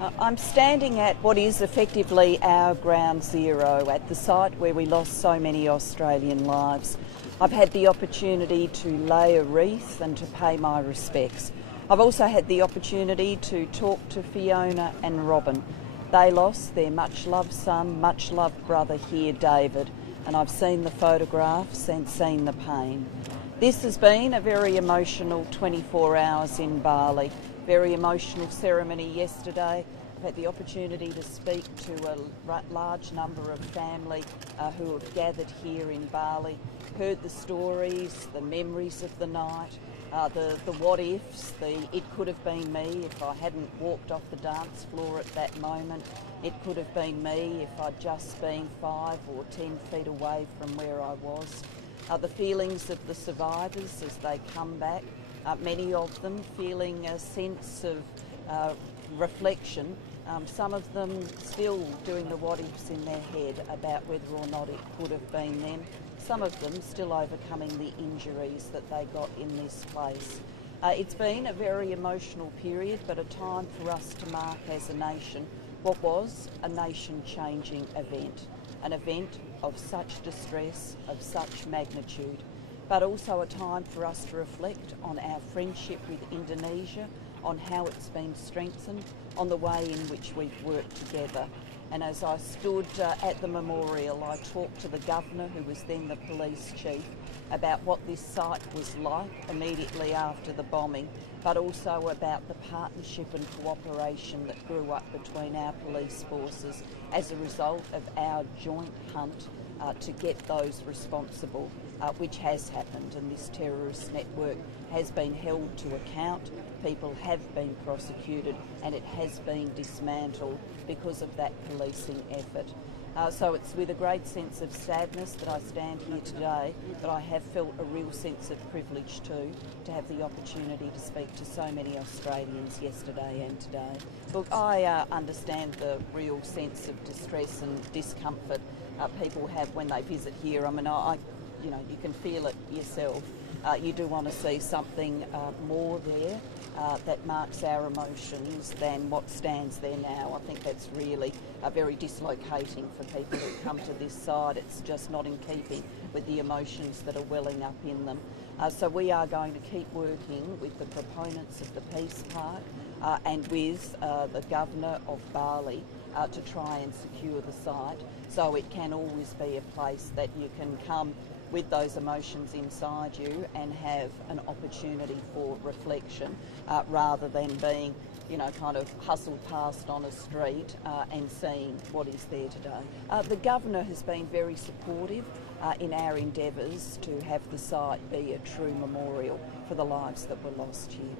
I'm standing at what is effectively our ground zero, at the site where we lost so many Australian lives. I've had the opportunity to lay a wreath and to pay my respects. I've also had the opportunity to talk to Fiona and Robin. They lost their much-loved son, much-loved brother here, David, and I've seen the photographs and seen the pain. This has been a very emotional 24 hours in Bali. Very emotional ceremony yesterday. I've had the opportunity to speak to a large number of family who have gathered here in Bali, heard the stories, the memories of the night, the what-ifs, it could have been me if I hadn't walked off the dance floor at that moment. It could have been me if I'd just been 5 or 10 feet away from where I was. The feelings of the survivors as they come back, many of them feeling a sense of reflection, some of them still doing the what-ifs in their head about whether or not it could have been them, some of them still overcoming the injuries that they got in this place. It's been a very emotional period, but a time for us to mark as a nation what was a nation-changing event, an event of such distress, of such magnitude, but also a time for us to reflect on our friendship with Indonesia, on how it's been strengthened, on the way in which we've worked together. And as I stood at the memorial, I talked to the Governor, who was then the police chief, about what this site was like immediately after the bombing, but also about the partnership and cooperation that grew up between our police forces as a result of our joint hunt to get those responsible, which has happened, and this terrorist network has been held to account, people have been prosecuted, and it has been dismantled because of that policing effort. So it's with a great sense of sadness that I stand here today, but I have felt a real sense of privilege too, to have the opportunity to speak to so many Australians yesterday and today. Look, I understand the real sense of distress and discomfort people have when they visit here. I mean, you can feel it yourself. You do want to see something more there that marks our emotions than what stands there now. I think that's really very dislocating for people who come to this side. It's just not in keeping with the emotions that are welling up in them. So we are going to keep working with the proponents of the Peace Park and with the Governor of Bali to try and secure the site, so it can always be a place that you can come with those emotions inside you and have an opportunity for reflection rather than being, kind of hustled past on a street and seeing what is there today. The Governor has been very supportive in our endeavours to have the site be a true memorial for the lives that were lost here.